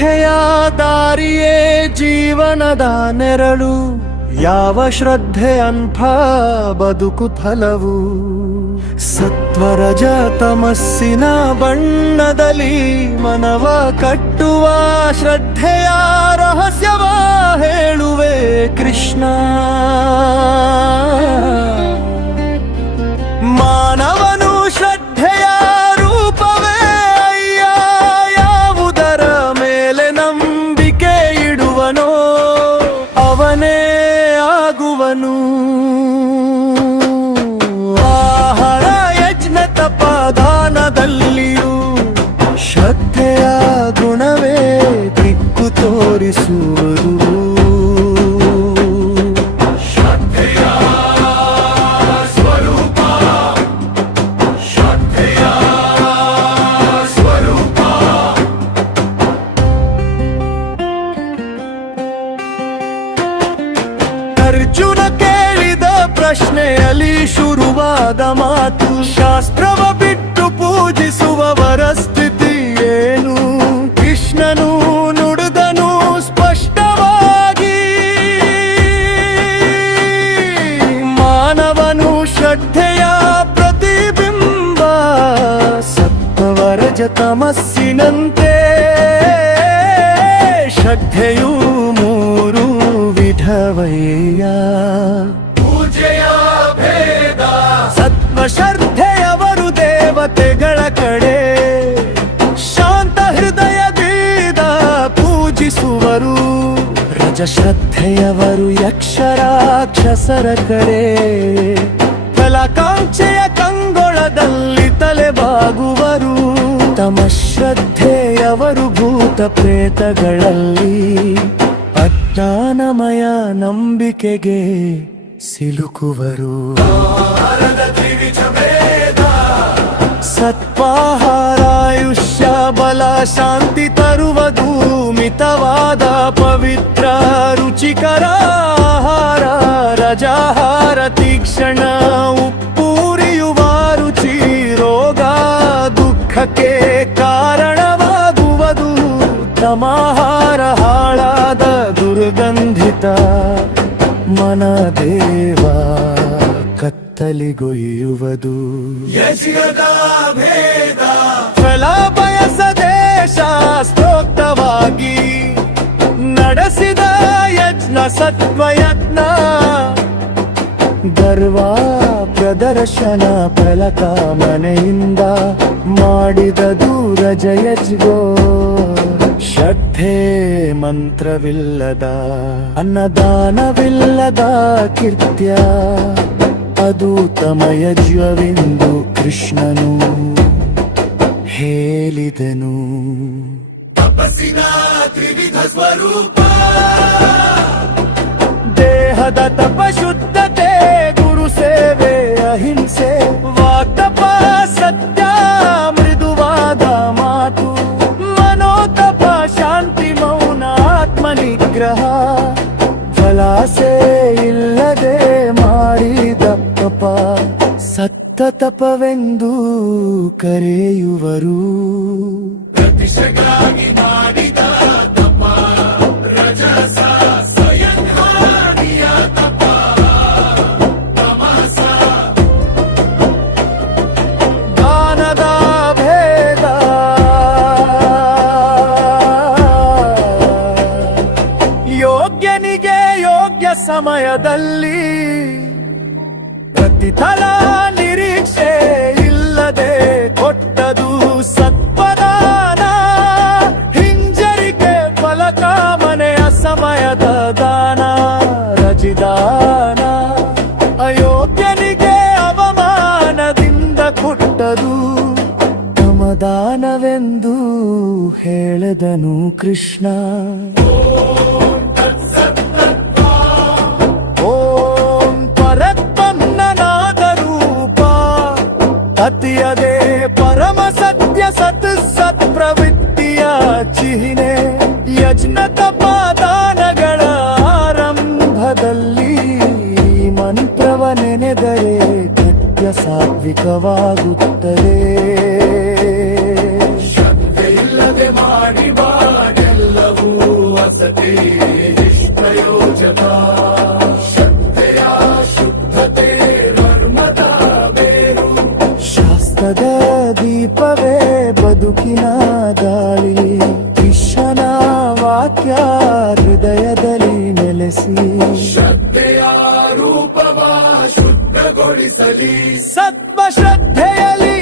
ಶ್ರದ್ಧೆಯ ದಾರಿಯೇ ಜೀವನದ ನೆರಳು. ಯಾವ ಶ್ರದ್ಧೆ ಅನ್ಫ ಬದುಕು ಫಲವು. ಸತ್ವರಜ ತಮಸ್ಸಿನ ಬಣ್ಣದಲ್ಲಿ ಮನವ ಕಟ್ಟುವ ಶ್ರದ್ಧೆಯ ರಹಸ್ಯವ ಹೇಳುವೆ ಕೃಷ್ಣ. ಮಾನವನು ಶ್ರದ್ಧೆಯ ರೂಪವೇ ಅಯ್ಯ. ಯಾವುದರ ಮೇಲೆ ನಂಬಿಕೆ ಇಡುವನೋ ಅವನೇ ಆಗುವನು. ಆಹಾರ ಯಜ್ಞ ತಪದಾನದಲ್ಲಿಯೂ ಶ್ರದ್ಧೆಯ ಗುಣವೇ ದಿಕ್ಕು ತೋರಿಸುವುದು. ಅರ್ಜುನ ಕೇಳಿದ ಪ್ರಶ್ನೆಯಲ್ಲಿ ಶುರುವಾದ ಮಾತು, ಶಾಸ್ತ್ರವ ಬಿಟ್ಟು ಪೂಜಿಸುವವರ ಸ್ಥಿತಿ ಏನು? ಕೃಷ್ಣನು ನುಡಿದನು ಸ್ಪಷ್ಟವಾಗಿ, ಮಾನವನು ಶ್ರದ್ಧೆಯ ಪ್ರತಿಬಿಂಬ. ಸತ್ವರಜ ತಮಸ್ಸಿನಂತೆ ಶ್ರದ್ಧೆಯು ಮೂರು ವಿಧವಯ್ಯ. ಪೂಜೆಯ ಭೇದ. ಸತ್ವ ಶ್ರದ್ಧೆಯವರು ದೇವತೆಗಳ ಕಡೆ, ಶಾಂತ ಹೃದಯದಿಂದ ಪೂಜಿಸುವರು. ರಜ ಶ್ರದ್ಧೆಯವರು ಯಕ್ಷರಾಕ್ಷಸರ ಕಡೆ, ಫಲಾಕಾಂಕ್ಷೆಯ ಕಂಗೊಳದಲ್ಲಿ ತಲೆಬಾಗುವರು. ತಮ ಶ್ರದ್ಧೆಯವರು ಭೂತ ಪ್ರೇತಗಳಲ್ಲಿ ಅಜ್ಞಾನಮಯ ನಂಬಿಕೆಗೆ ಸಿಲುಕುವರು. ಸತ್ವಾಹಾರ ಆಯುಷ್ಯ ಬಲ ಶಾಂತಿ ತರುವುದು. ಮಿತವಾದ ಪವಿತ್ರ ರುಚಿಕರ ಆಹಾರ. ರಜಾಹಾರ ತೀಕ್ಷ್ಣ ಉಪ್ಪೂರಿಯುವ ರುಚಿ ರೋಗ ದುಃಖಕ್ಕೆ ಕಾರಣವಾಗುವುದು. ತಮಾಹಾರ ಹಾಳಾದ ದುರ್ಗಂಧಿತ ಮನ ದೇವ ಕತ್ತಲಿಗೊಯ್ಯುವುದು. ಫಲ ಬಯಸದೆ ಶಾಸ್ತ್ರೋಕ್ತವಾಗಿ ನಡೆಸಿದ ಯಜ್ಞ ಸತ್ವಯತ್ನ. ಗರ್ವ ಪ್ರದರ್ಶನ ಫಲಕಾಮನೆಯಿಂದ ಮಾಡಿದ ದೂರ ಜಯಜ್ಗೋ. ಶ್ರದ್ಧೆ ಮಂತ್ರವಿಲ್ಲದ ಅನ್ನದಾನವಿಲ್ಲದ ಕೀರ್ತ್ಯ. ಅದು ತಮಯಜ್ವವೆಂದು ಕೃಷ್ಣನು ಹೇಳಿದನು. ತಪಸ್ಸಿನ ತ್ರಿವಿಧ ಸ್ವರೂಪ. ದೇಹದ ತಪ ಶುದ್ಧತೆ, ಗುರು ಸೇವೆ ಅಹಿಂಸೆ. ವಾಕ್ತಪ ಸತ್ಯ ಮೃದುವಾದ ಮಾತು. ಮನೋತಪ ಶಾಂತಿ ಮೌನ ಆತ್ಮ ನಿಗ್ರಹ. ಫಲಾಸೆ ಇಲ್ಲದೆ ಮಾಡಿದ ತಪ ಸತ್ತ ತಪವೆಂದು ಕರೆಯುವರು. ಪ್ರತಿಷ್ಠೆಗಾಗಿ ಮಾಡಿದ ತಪ ರಜಸ ಸ್ವಯಂಹಾನಿಯ ತಪ ತಮಸ. ದಾನದ ಭೇದ. ಯೋಗ್ಯನಿಗೆ ಯೋಗ್ಯ ಸಮಯದಲ್ಲಿ ಪ್ರತಿಫಲ ನಿರೀಕ್ಷೆ ಇಲ್ಲದೆ ಕೊಟ್ಟದು ಸತ್ವದಾನ. ಹಿಂಜರಿಕೆ ಫಲಕಾಮನೆಯ ಸಮಯದ ದಾನ ರಜಿದಾನ. ಅಯೋಗ್ಯನಿಗೆ ಅವಮಾನದಿಂದ ಕೊಟ್ಟದು ತಮದಾನವೆಂದು ಹೇಳಿದನು ಕೃಷ್ಣ. ಅತಿಯದೆ ಪರಮ ಸತ್ಯ ಸತ್ ಸತ್ಪ್ರವೃತ್ತಿಯ ಚಿಹ್ನೆ. ಯಜ್ಞ ತಪದಾನಗಳ ಆರಂಭದಲ್ಲಿ ಮಂತ್ರವ ನೆನೆದರೆ ಕೃತ್ಯ ಸಾತ್ವಿಕವಾಗುತ್ತದೆ. ಶ್ರದ್ಧೆ ಇಲ್ಲದೆ ಮಾಡಿ ಬಾಡೆಲ್ಲ ಪ್ರಯೋಜಕ ಶ್ರದ್ಧೆಯ ಶುದ್ಧತೆ ಧರ್ಮದ ಬೇರು ಶಾಸ್ತ್ರದ ದೀಪವೇ ಬದುಕಿನ ದಾಳಿ ಕೃಷ್ಣನ ವಾಕ್ಯ ಹೃದಯದಲ್ಲಿ ನೆಲೆಸಿ ಶ್ರದ್ಧೆಯ ರೂಪವ ಶುದ್ಧಗೊಳಿಸಲಿ ಸತ್ವ ಶ್ರದ್ಧೆಯಲ್ಲಿ